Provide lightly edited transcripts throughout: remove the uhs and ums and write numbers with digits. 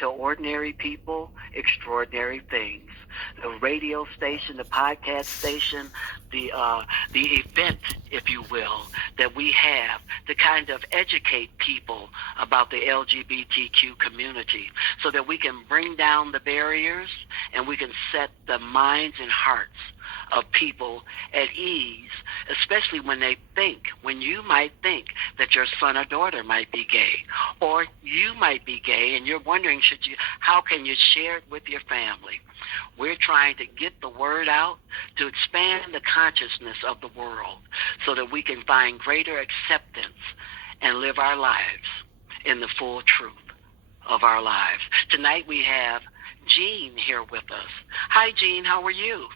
to ordinary people, extraordinary things. The radio station, the podcast station, the event, if you will, that we have to kind of educate people about the LGBTQ community so that we can bring down the barriers and we can set the minds and hearts of people at ease, especially when you might think that your son or daughter might be gay, or you might be gay and you're wondering how can you share it with your family. We're trying to get the word out to expand the consciousness of the world so that we can find greater acceptance and live our lives in the full truth of our lives. Tonight we have Jean here with us. Hi, Jean. How are you?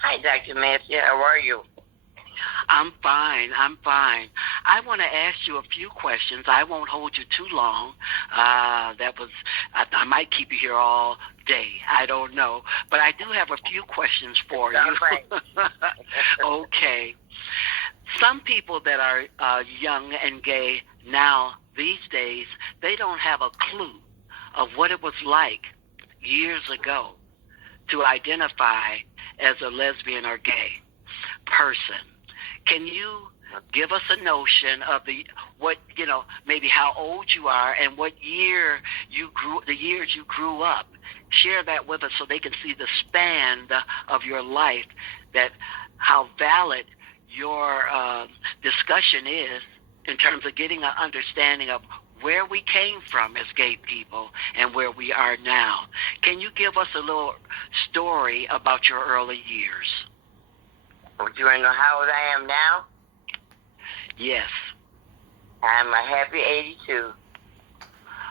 Hi, Dr. Matthew. How are you? I'm fine. I want to ask you a few questions. I won't hold you too long. I might keep you here all day. I don't know. But I do have a few questions for you. Okay. Some people that are young and gay now, these days, they don't have a clue of what it was like years ago to identify as a lesbian or gay person. Can you give us a notion of maybe how old you are and what years you grew up? Share that with us so they can see the span of your life, that how valid your discussion is in terms of getting an understanding of where we came from as gay people and where we are now. Can you give us a little story about your early years? Would you want to know how old I am now? Yes. I'm a happy 82.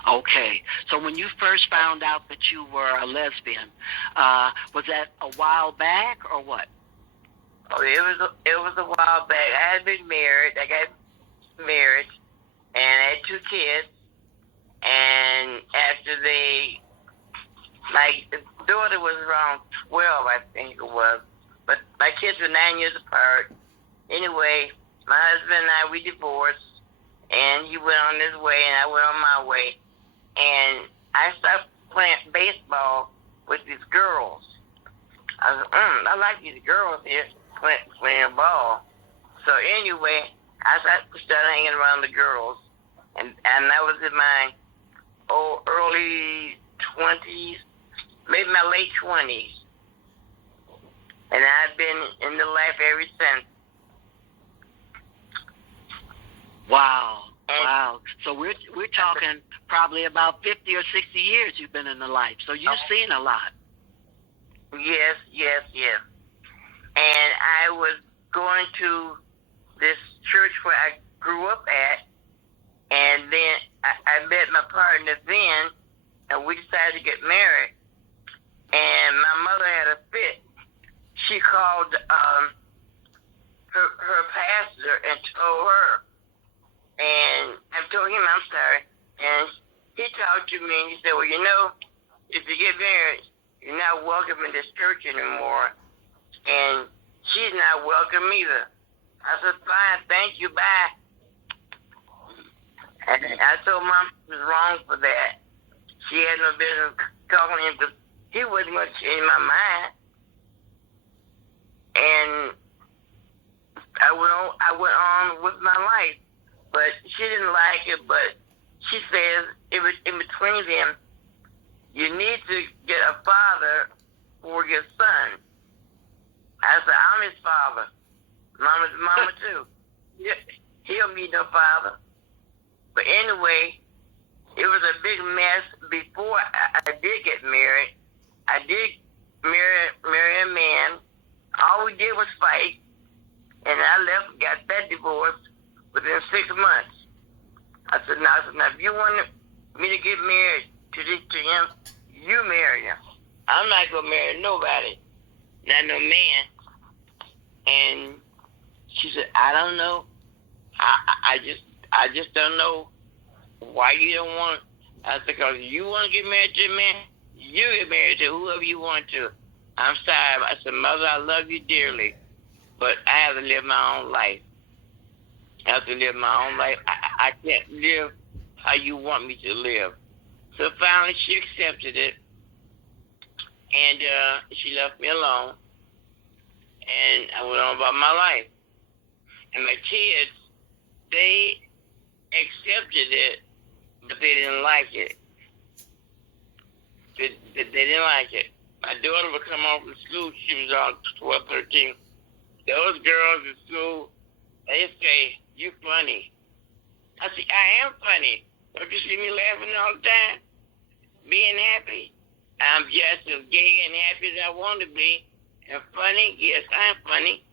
Okay. So when you first found out that you were a lesbian, was that a while back or what? Oh, it was a while back. I had been married. I got married, and I had 2 kids. And after my daughter was around 12, I think it was. But my kids were 9 years apart. Anyway, my husband and I, we divorced, and he went on his way, and I went on my way. And I started playing baseball with these girls. I was I like these girls here playing ball. So anyway, I started hanging around the girls, and I was in my early 20s, maybe my late 20s. And I've been in the life ever since. Wow. So we're talking probably about 50 or 60 years you've been in the life. So you've seen a lot. Yes. And I was going to this church where I grew up at, and then I met my partner then, and we decided to get married. And my mother had a fit. She called her pastor and told her, and I told him I'm sorry, and he talked to me and he said, well, if you get married, you're not welcome in this church anymore, and she's not welcome either. I said, fine, thank you, bye. And I told Mom she was wrong for that. She had no business calling him because he wasn't going to change my mind. And I went on with my life. But she didn't like it, but she says it was in between them, you need to get a father for your son. I said, I'm his father. Mama's mama too. He'll be no father. But anyway, it was a big mess before I did get married. I did marry a man. All we did was fight, and I left, got that divorce within 6 months. I said, now if you want me to get married to him, you marry him. I'm not going to marry nobody, not no man. And she said, I don't know. I just don't know why you don't want. I said, because you want to get married to a man, you get married to whoever you want to. I'm sorry. I said, Mother, I love you dearly, but I have to live my own life. I have to live my own life. I can't live how you want me to live. So finally she accepted it, and she left me alone, and I went on about my life. And my kids, they accepted it, but they didn't like it. They didn't like it. My daughter would come home from school. She was on 12, 13. Those girls in school, they say, "You funny." I say, "I am funny. Don't you see me laughing all the time? Being happy. I'm just as gay and happy as I want to be. And funny? Yes, I'm funny."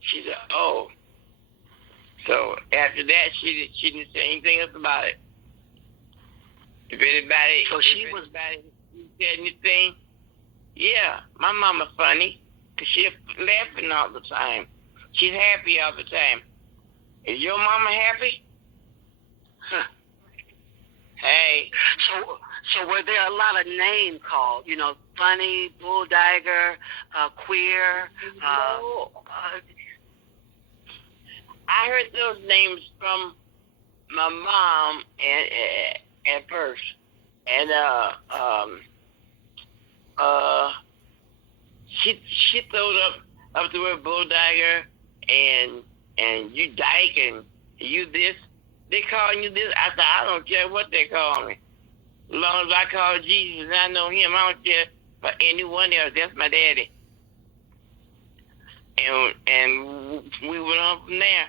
She said, "Oh." So after that, she didn't say anything else about it. If anybody said anything, yeah, my mama's funny, 'cause she's laughing all the time. She's happy all the time. Is your mama happy? Huh. Hey. So were there a lot of name called? You know, funny, bulldigger, queer. No. I heard those names from my mom at first, and she throwed up the word bulldigger and you dyke and you this. They calling you this. I said, I don't care what they call me. As long as I call Jesus and I know him, I don't care for anyone else. That's my daddy. And we went on from there.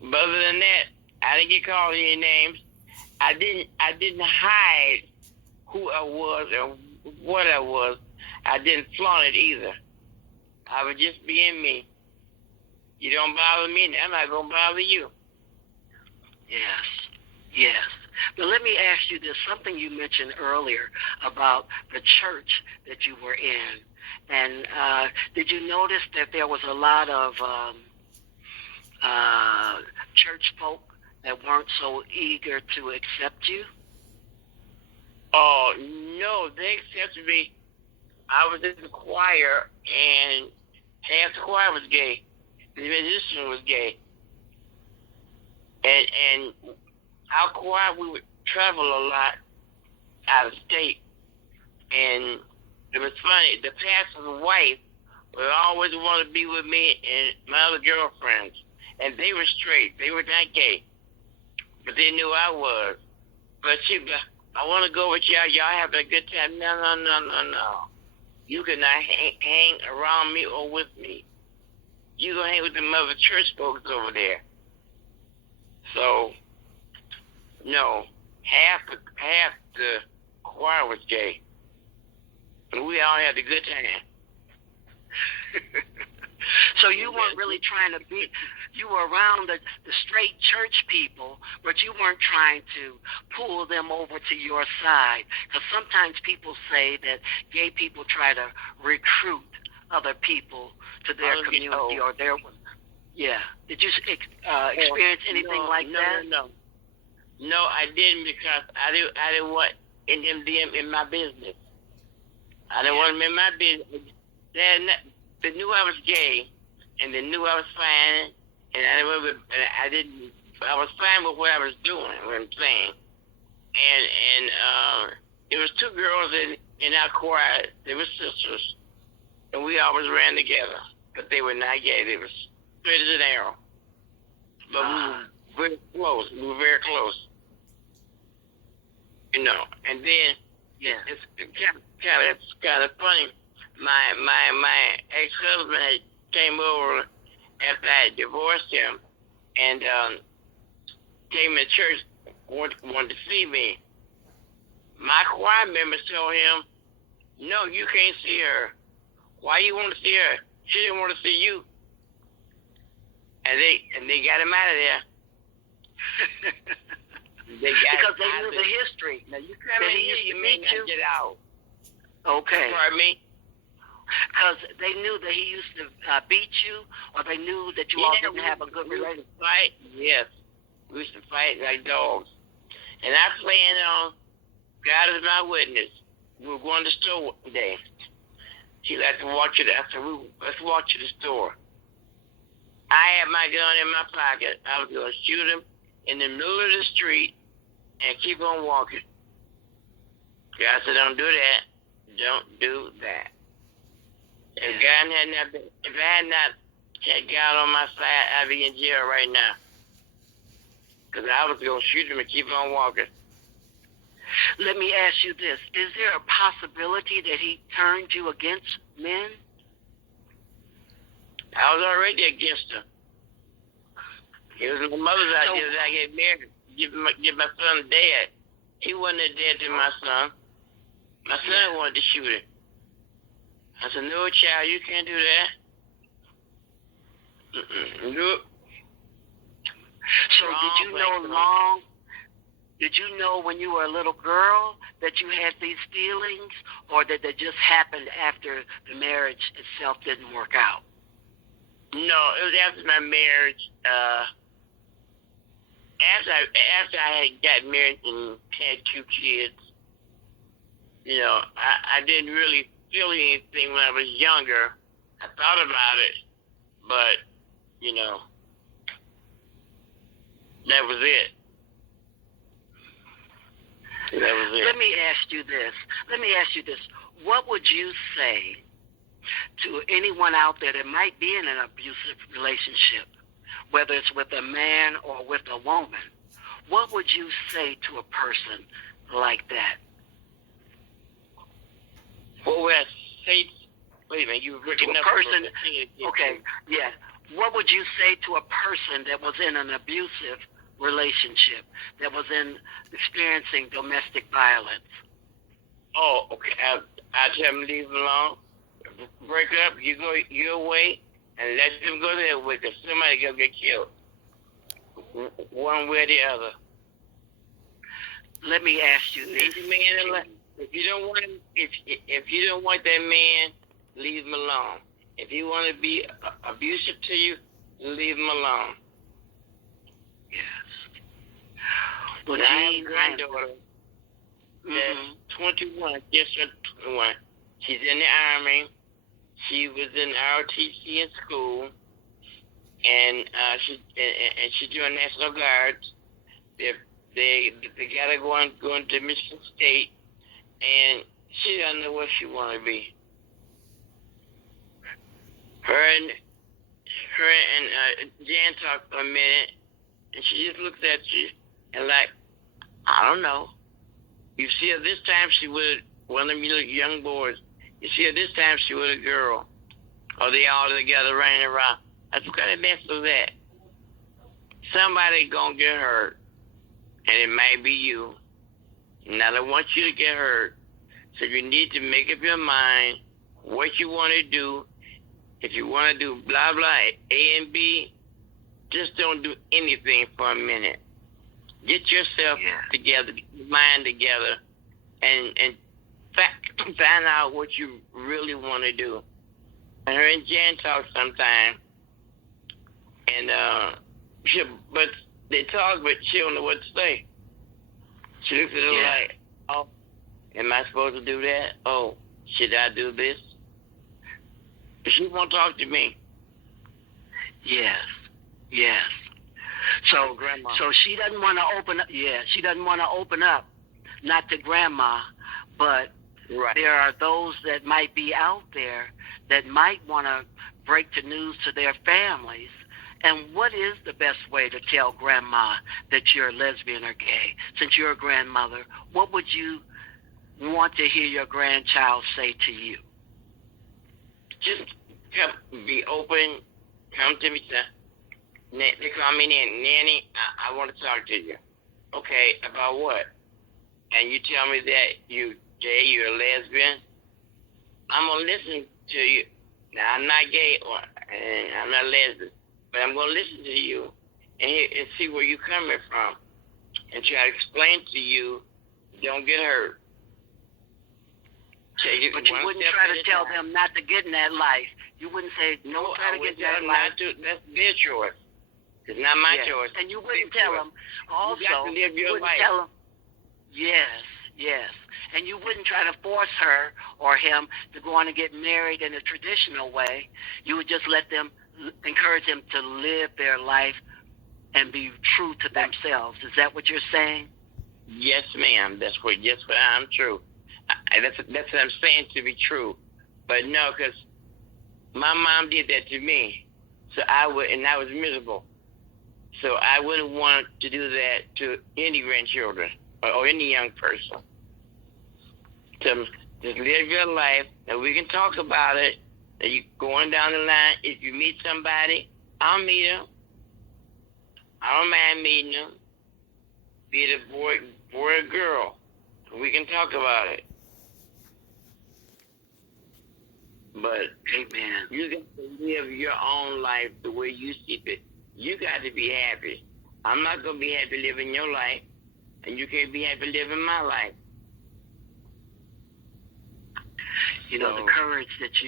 But other than that, I didn't get called any names. I didn't hide who I was and what I was. I didn't flaunt it either. I was just being me. You don't bother me, and I'm not gonna bother you. Yes. But let me ask you this, something you mentioned earlier about the church that you were in. And did you notice that there was a lot of church folk that weren't so eager to accept you? Oh, no, they accepted me. I was in the choir, and half the choir was gay. The musician was gay. And our choir, we would travel a lot out of state. And it was funny. The pastor's wife would always want to be with me and my other girlfriends. And they were straight. They were not gay. But they knew I was. But she was, I want to go with y'all. Y'all having a good time. No. You cannot hang around me or with me. You going to hang with the other church folks over there. So, no. Half the choir was gay. And we all had a good time. So you weren't really trying to be, you were around the straight church people, but you weren't trying to pull them over to your side. Because sometimes people say that gay people try to recruit other people to their community or their, yeah. Did you experience anything like that? No, I didn't, because I didn't want them in my business. I didn't want them in my business. They knew I was gay, and they knew I was fine, and I was fine with what I was doing, what I'm saying. And there was two girls in our choir. They were sisters, and we always ran together, but they were not gay. They were straight as an arrow. But we were very close. We were very close. You know, and then it's kind of funny. My ex-husband came over after I had divorced him, and came to church, wanted to see me. My choir members told him, "No, you can't see her. Why you want to see her? She didn't want to see you." And they got him out of there. Because they knew the history. Now you come in here, you may not get out. Okay. Pardon me? Because they knew that he used to beat you, or they knew that you all didn't have a good relationship. Fight? Yes. We used to fight like dogs. And I planned on, God is my witness. We were going to the store one day. She liked to watch it. I said, let's walk to the store. I had my gun in my pocket. I was going to shoot him in the middle of the street and keep on walking. God said, don't do that. Don't do that. If God had not been, if I had not had God on my side, I'd be in jail right now. Because I was going to shoot him and keep on walking. Let me ask you this. Is there a possibility that he turned you against men? I was already against him. It was my mother's idea that I get married, give my son a dad. He wasn't a dad to my son. My son wanted to shoot him. I said, no, child, you can't do that. Nope. So did you know when you were a little girl that you had these feelings, or did they just happen after the marriage itself didn't work out? No, it was after my marriage. After I had got married and had 2 kids, you know, I didn't really feel anything when I was younger. I thought about it, but, you know, that was it. That was it. Let me ask you this. What would you say to anyone out there that might be in an abusive relationship, whether it's with a man or with a woman? What would you say to a person like that? What would I say? Wait a minute, you were breaking up. Okay, yeah. What would you say to a person that was in an abusive relationship, that was experiencing domestic violence? Oh, okay. I tell them leave them alone. Break up. You go your way, and let them go their way, because somebody gonna get killed, one way or the other. Let me ask you this: if you don't want that man, leave him alone. If he want to be abusive to you, leave him alone. Yes. Well, I have a granddaughter that's 21, just turned 21. She's in the Army. She was in ROTC in school, and she's doing National Guards. They got her going to Michigan State, and she doesn't know what she want to be. Her and Jan talked for a minute, and she just looked at you and like, I don't know. You see her this time, she was one of them young boys. You see her this time, she was a girl. Or they all together running around. I said, what kind of mess was that? Somebody gonna get hurt, and it might be you. And I don't want you to get hurt. So you need to make up your mind what you want to do. If you want to do blah, blah, A and B, just don't do anything for a minute. Get yourself together, get your mind together, and find out what you really want to do. And her and Jan talk sometime, and but they talk, but she don't know what to say. She looks at her like, oh, am I supposed to do that? Oh, should I do this? She won't talk to me. Yes. So, Grandma. So she doesn't want to open up. Yeah, she doesn't want to open up, not to grandma, but there are those that might be out there that might want to break the news to their families. And what is the best way to tell grandma that you're lesbian or gay? Since you're a grandmother, what would you want to hear your grandchild say to you? Just be open. Come to me, sir. They call me Nanny. I want to talk to you. Okay, about what? And you tell me that you're gay, you're a lesbian. I'm going to listen to you. Now, I'm not gay and I'm not lesbian, but I'm going to listen to you and see where you're coming from and try to explain to you, don't get hurt. But you wouldn't try to tell them not to get in that life. You wouldn't say, no, try to get in that life. That's their choice. It's not my choice. And you wouldn't tell them. Also, you got to live your life. Tell them. Yes. And you wouldn't try to force her or him to go on and get married in a traditional way. You would just encourage them to live their life and be true to themselves. Is that what you're saying? Yes, ma'am. That's what I'm true. That's what I'm saying to be true. But no, because my mom did that to me, so I was miserable. So I wouldn't want to do that to any grandchildren or any young person. To just live your life, and we can talk about it. That you going down the line. If you meet somebody, I'll meet them. I don't mind meeting them. Be it a boy or girl. We can talk about it. But Amen. you got to live your own life the way you see fit. You got to be happy. I'm not gonna be happy living your life, and you can't be happy living my life. You know, the courage that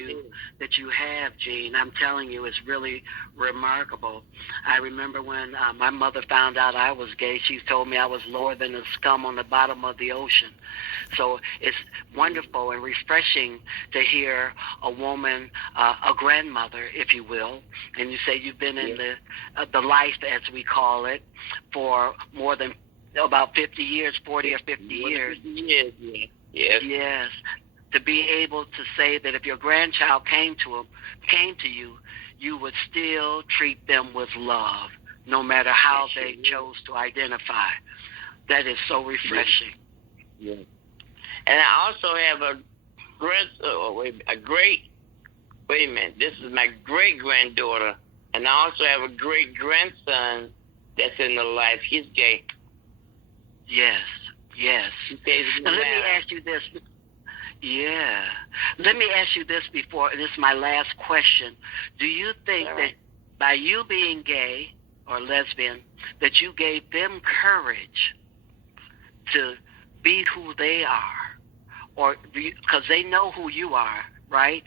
you have, Gene, I'm telling you, is really remarkable. I remember when my mother found out I was gay, she told me I was lower than the scum on the bottom of the ocean. So it's wonderful and refreshing to hear a woman, a grandmother, if you will, and you say you've been in the life, as we call it, for more than about 50 years, 40 or 50 years. Yes. To be able to say that if your grandchild came to you, you would still treat them with love, no matter how they chose to identify. That is so refreshing. Yeah. And I also have wait a minute, this is my great granddaughter, and I also have a great grandson that's in the life. He's gay. Yes. Now let me ask you this. Yeah. Let me ask you this before, and this is my last question. Do you think that by you being gay or lesbian, that you gave them courage to be who they are? Or because they know who you are, right?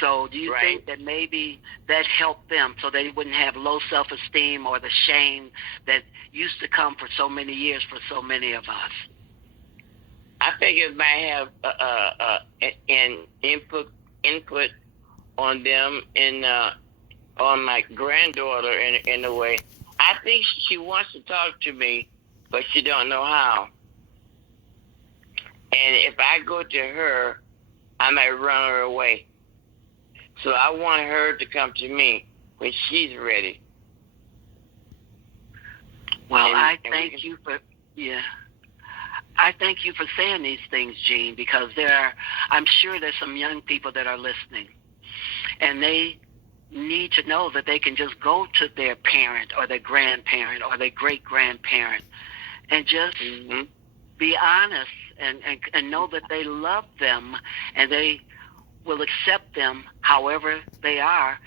So do you think that maybe that helped them so they wouldn't have low self-esteem or the shame that used to come for so many years for so many of us? I think it might have an input on them and on my granddaughter in a way. I think she wants to talk to me, but she don't know how. And if I go to her, I might run her away. So I want her to come to me when she's ready. Well, I thank you for I thank you for saying these things, Gene, because I'm sure there's some young people that are listening, and they need to know that they can just go to their parent or their grandparent or their great-grandparent and just be honest and know that they love them and they will accept them however they are,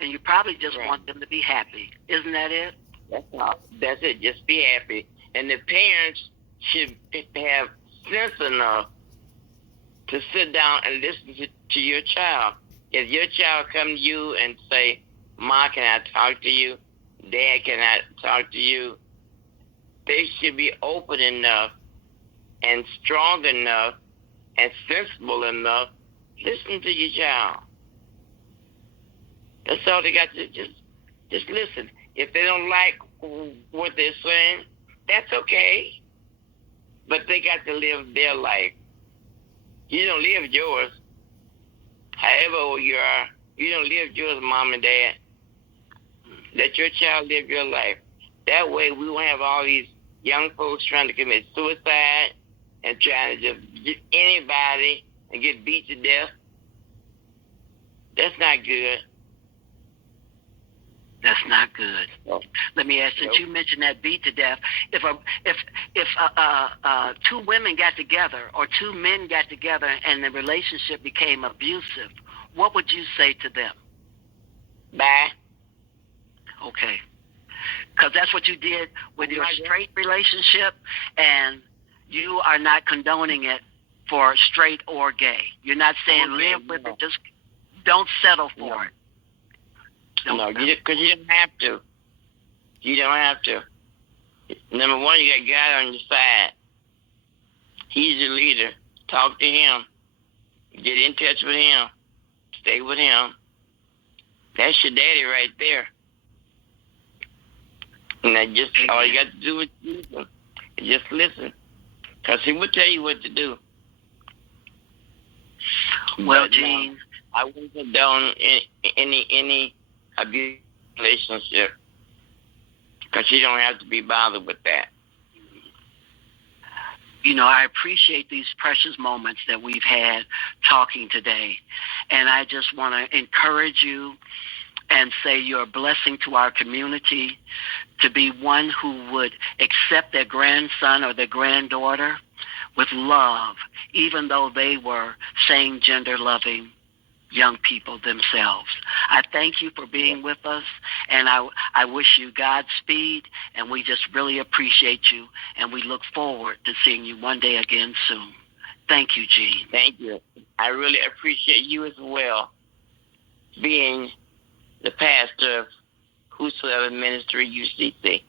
and you probably just want them to be happy. Isn't that it? That's all. That's it. Just be happy. And the parents should have sense enough to sit down and listen to your child. If your child come to you and say, "Ma, can I talk to you? Dad, can I talk to you?" They should be open enough and strong enough and sensible enough. Listen to your child. That's all they got to just listen. If they don't like what they're saying, that's okay. But they got to live their life. You don't live yours. However old you are, you don't live yours, mom and dad. Let your child live your life. That way we won't have all these young folks trying to commit suicide and trying to just get anybody and get beat to death. That's not good. That's not good. No. Let me ask, since you mentioned that beat to death, if two women got together or two men got together and the relationship became abusive, what would you say to them? Bye. Okay. Because that's what you did with your straight relationship, and you are not condoning it for straight or gay. You're not saying live with it, just don't settle for it. No, because you don't have to. You don't have to. Number one, you got God on your side. He's your leader. Talk to him. Get in touch with him. Stay with him. That's your daddy right there. And that just all you got to do is listen. Just listen. Because he will tell you what to do. Well, But Gene, no, I wouldn't condone any abuse relationship because you don't have to be bothered with that. I appreciate these precious moments that we've had talking today. And I just want to encourage you and say you're a blessing to our community, to be one who would accept their grandson or their granddaughter with love, even though they were same gender loving young people themselves. I thank you for being with us, and I wish you Godspeed, and we just really appreciate you, and we look forward to seeing you one day again soon. Thank you, Gene. Thank you. I really appreciate you as well, being the pastor of Whosoever Ministry UCC.